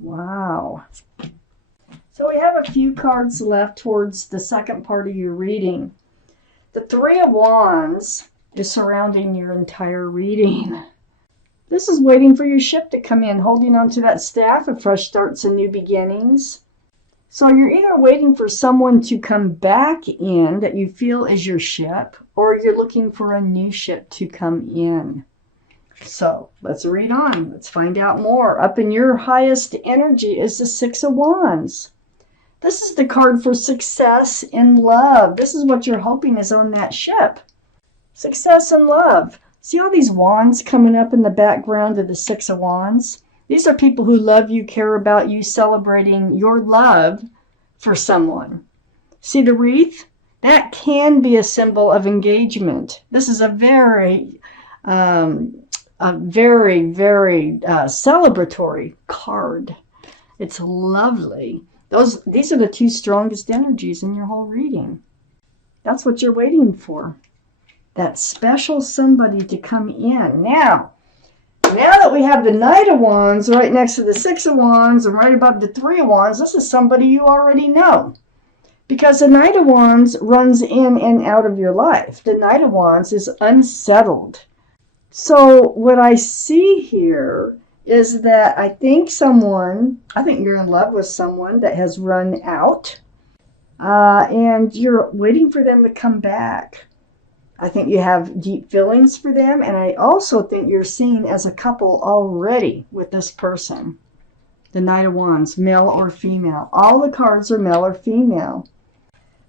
Wow. So we have a few cards left towards the second part of your reading. The Three of Wands is surrounding your entire reading. This is waiting for your ship to come in, holding on to that staff of fresh starts and new beginnings. So you're either waiting for someone to come back in that you feel is your ship, or you're looking for a new ship to come in. So let's read on. Let's find out more. Up in your highest energy is the Six of Wands. This is the card for success in love. This is what you're hoping is on that ship. Success in love. See all these wands coming up in the background of the Six of Wands? These are people who love you, care about you, celebrating your love for someone. See the wreath? That can be a symbol of engagement. This is a very celebratory card. It's lovely. These are the two strongest energies in your whole reading. That's what you're waiting for. That special somebody to come in. Now that we have the Knight of Wands right next to the Six of Wands and right above the Three of Wands, this is somebody you already know. Because the Knight of Wands runs in and out of your life. The Knight of Wands is unsettled. So what I see here is that I think you're in love with someone that has run out, and you're waiting for them to come back. I think you have deep feelings for them, and I also think you're seen as a couple already with this person. The Knight of Wands, male or female. All the cards are male or female.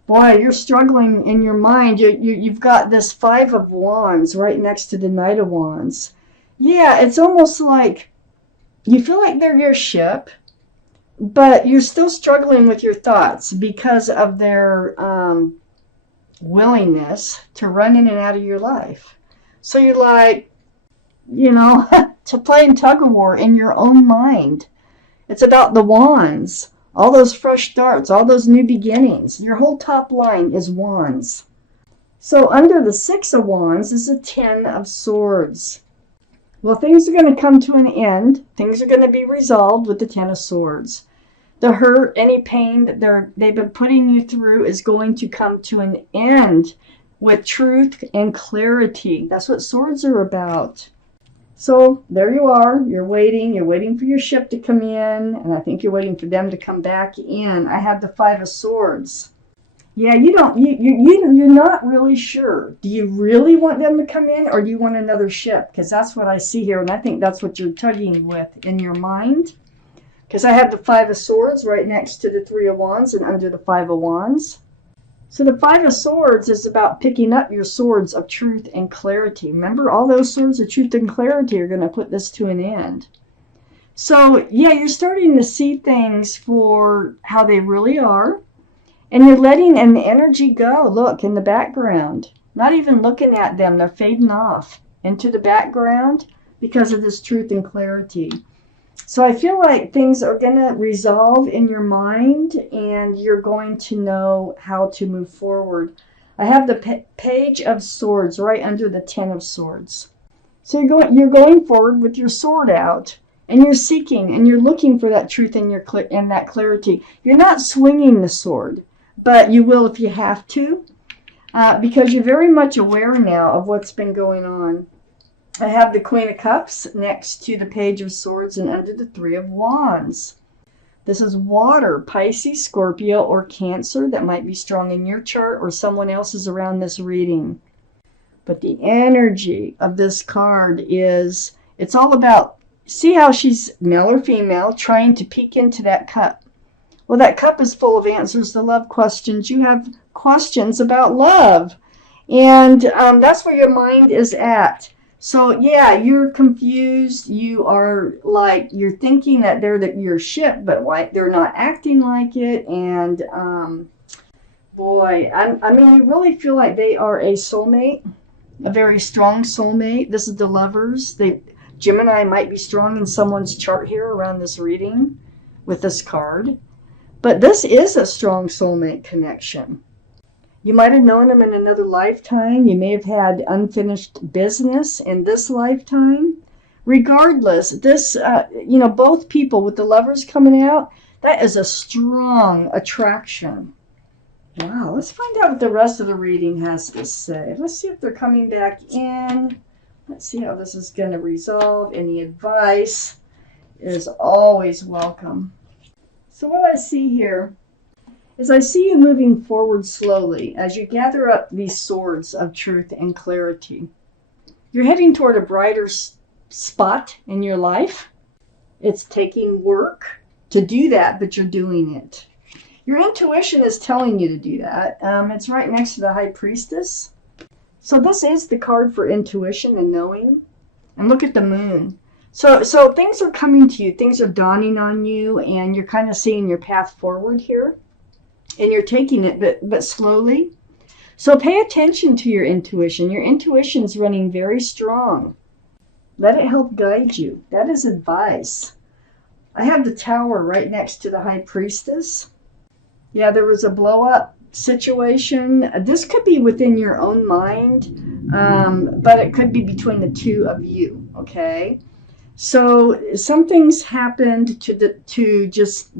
Boy, you're struggling in your mind. You've got this Five of Wands right next to the Knight of Wands. Yeah, it's almost like you feel like they're your ship, but you're still struggling with your thoughts because of their willingness to run in and out of your life. So you're like, to playing tug of war in your own mind. It's about the wands, all those fresh starts, all those new beginnings. Your whole top line is wands. So under the Six of Wands is a Ten of Swords. Well, things are going to come to an end. Things are going to be resolved with the Ten of Swords. The hurt, any pain that they've been putting you through is going to come to an end with truth and clarity. That's what swords are about. So there you are. You're waiting for your ship to come in, and I think you're waiting for them to come back in. I have the Five of Swords. Yeah, you're not really sure. Do you really want them to come in, or do you want another ship? Because that's what I see here, and I think that's what you're tugging with in your mind. Because I have the Five of Swords right next to the Three of Wands and under the Five of Wands. So the Five of Swords is about picking up your swords of truth and clarity. Remember, all those swords of truth and clarity are going to put this to an end. So, yeah, you're starting to see things for how they really are. And you're letting an energy go. Look, in the background. Not even looking at them. They're fading off into the background because of this truth and clarity. So I feel like things are going to resolve in your mind, and you're going to know how to move forward. I have the Page of Swords right under the Ten of Swords. So you're going forward with your sword out, and you're seeking, and you're looking for that truth and that clarity. You're not swinging the sword, but you will if you have to, because you're very much aware now of what's been going on. I have the Queen of Cups next to the Page of Swords and under the Three of Wands. This is water, Pisces, Scorpio, or Cancer. That might be strong in your chart or someone else's around this reading. But the energy of this card is, it's all about, see how she's male or female, trying to peek into that cup. Well, that cup is full of answers to love questions. You have questions about love. And that's where your mind is at. So, yeah, you're confused. You are like, you're thinking that they're your ship, but why they're not acting like it. And, boy, I mean, I really feel like they are a soulmate, a very strong soulmate. This is the Lovers. Gemini might be strong in someone's chart here around this reading with this card. But this is a strong soulmate connection. You might have known them in another lifetime. You may have had unfinished business in this lifetime. Regardless, this, both people with the lovers coming out, that is a strong attraction. Wow, let's find out what the rest of the reading has to say. Let's see if they're coming back in. Let's see how this is going to resolve. Any advice is always welcome. So what I see here is I see you moving forward slowly as you gather up these swords of truth and clarity. You're heading toward a brighter spot in your life. It's taking work to do that, but you're doing it. Your intuition is telling you to do that. It's right next to the High Priestess. So this is the card for intuition and knowing. And look at the moon. So things are coming to you. Things are dawning on you, and you're kind of seeing your path forward here. And you're taking it, but slowly. So pay attention to your intuition. Your intuition's running very strong. Let it help guide you. That is advice. I have the Tower right next to the High Priestess. Yeah, there was a blow-up situation. This could be within your own mind, but it could be between the two of you, okay? So something's happened to just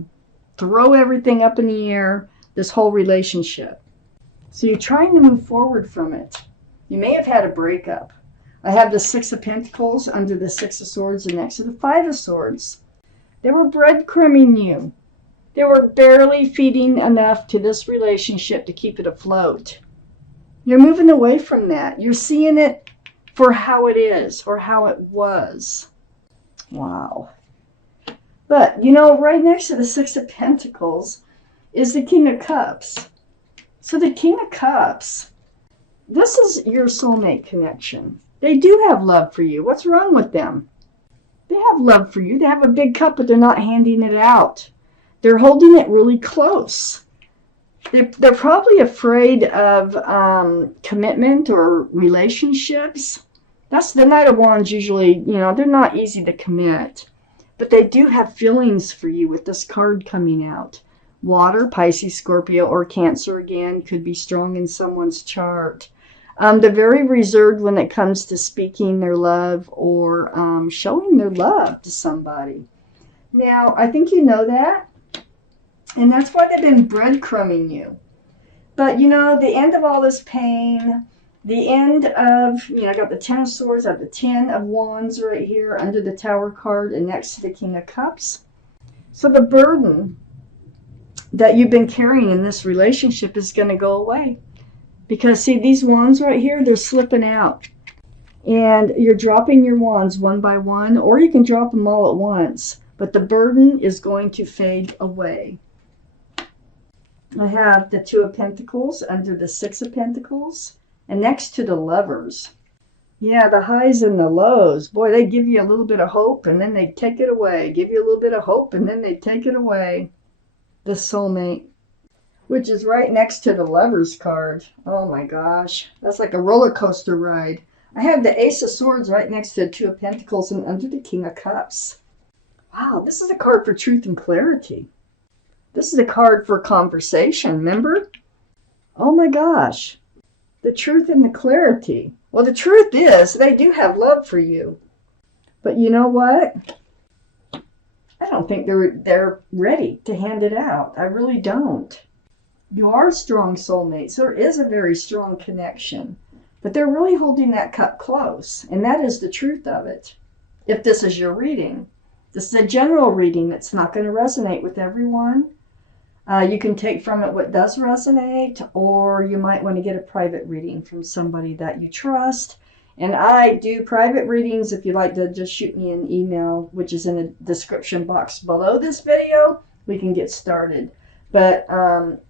throw everything up in the air, this whole relationship. So you're trying to move forward from it. You may have had a breakup. I have the Six of Pentacles under the Six of Swords and next to the Five of Swords. They were breadcrumbing you. They were barely feeding enough to this relationship to keep it afloat. You're moving away from that. You're seeing it for how it is or how it was. Wow. But, right next to the Six of Pentacles is the King of Cups. So the King of Cups, this is your soulmate connection. They do have love for you. What's wrong with them? They have love for you. They have a big cup, but they're not handing it out. They're holding it really close. They're probably afraid of commitment or relationships. That's the Knight of Wands usually, they're not easy to commit. But they do have feelings for you with this card coming out. Water, Pisces, Scorpio, or Cancer again could be strong in someone's chart. They're very reserved when it comes to speaking their love or showing their love to somebody. Now, I think you know that. And that's why they've been breadcrumbing you. But, the end of all this pain, the end of, I got the Ten of Swords, I have the Ten of Wands right here under the Tower card and next to the King of Cups. So the burden that you've been carrying in this relationship is going to go away. Because, see, these wands right here, they're slipping out. And you're dropping your wands one by one, or you can drop them all at once. But the burden is going to fade away. I have the Two of Pentacles under the Six of Pentacles. And next to the Lovers. Yeah, the highs and the lows. Boy, they give you a little bit of hope, and then they take it away. Give you a little bit of hope, and then they take it away. The Soulmate, which is right next to the Lovers card. Oh my gosh, that's like a roller coaster ride. I have the Ace of Swords right next to the Two of Pentacles and under the King of Cups. Wow, this is a card for truth and clarity. This is a card for conversation, remember? Oh my gosh, the truth and the clarity. Well, the truth is they do have love for you. But you know what? I don't think they're ready to hand it out. I really don't. You are strong soulmates. There is a very strong connection. But they're really holding that cup close. And that is the truth of it. If this is your reading. This is a general reading that's not going to resonate with everyone. You can take from it what does resonate. Or you might want to get a private reading from somebody that you trust. And I do private readings. If you'd like to just shoot me an email, which is in the description box below this video, we can get started. But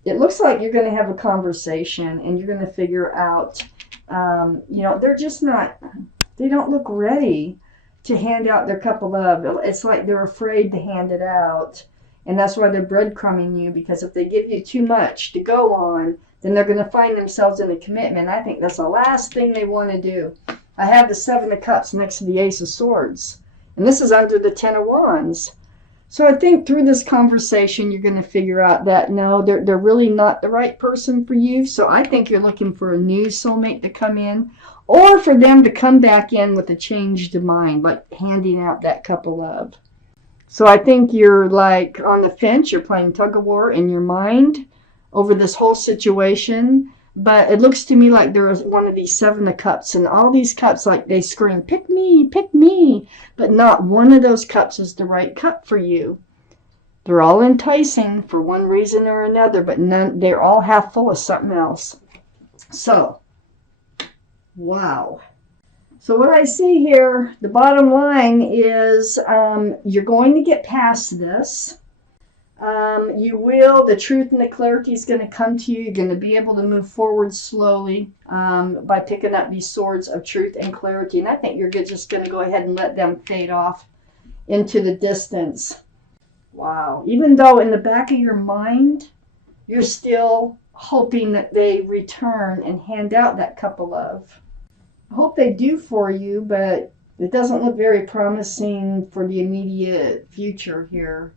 it looks like you're going to have a conversation and you're going to figure out, they're just not, they don't look ready to hand out their cup of love. It's like they're afraid to hand it out. And that's why they're breadcrumbing you, because if they give you too much to go on, then they're going to find themselves in a commitment. I think that's the last thing they want to do. I have the Seven of Cups next to the Ace of Swords. And this is under the Ten of Wands. So I think through this conversation, you're going to figure out that no, they're really not the right person for you. So I think you're looking for a new soulmate to come in, or for them to come back in with a changed mind, like handing out that cup of love. So I think you're like on the fence, you're playing tug of war in your mind over this whole situation. But it looks to me like there is one of these seven of cups, and all these cups, like they scream, pick me, pick me. But not one of those cups is the right cup for you. They're all enticing for one reason or another, but none, they're all half full of something else. So, wow. So what I see here, the bottom line is you're going to get past this. You will, the truth and the clarity is going to come to you. You're going to be able to move forward slowly by picking up these swords of truth and clarity. And I think you're just going to go ahead and let them fade off into the distance. Wow. Even though in the back of your mind, you're still hoping that they return and hand out that cup of love. I hope they do for you, but it doesn't look very promising for the immediate future here.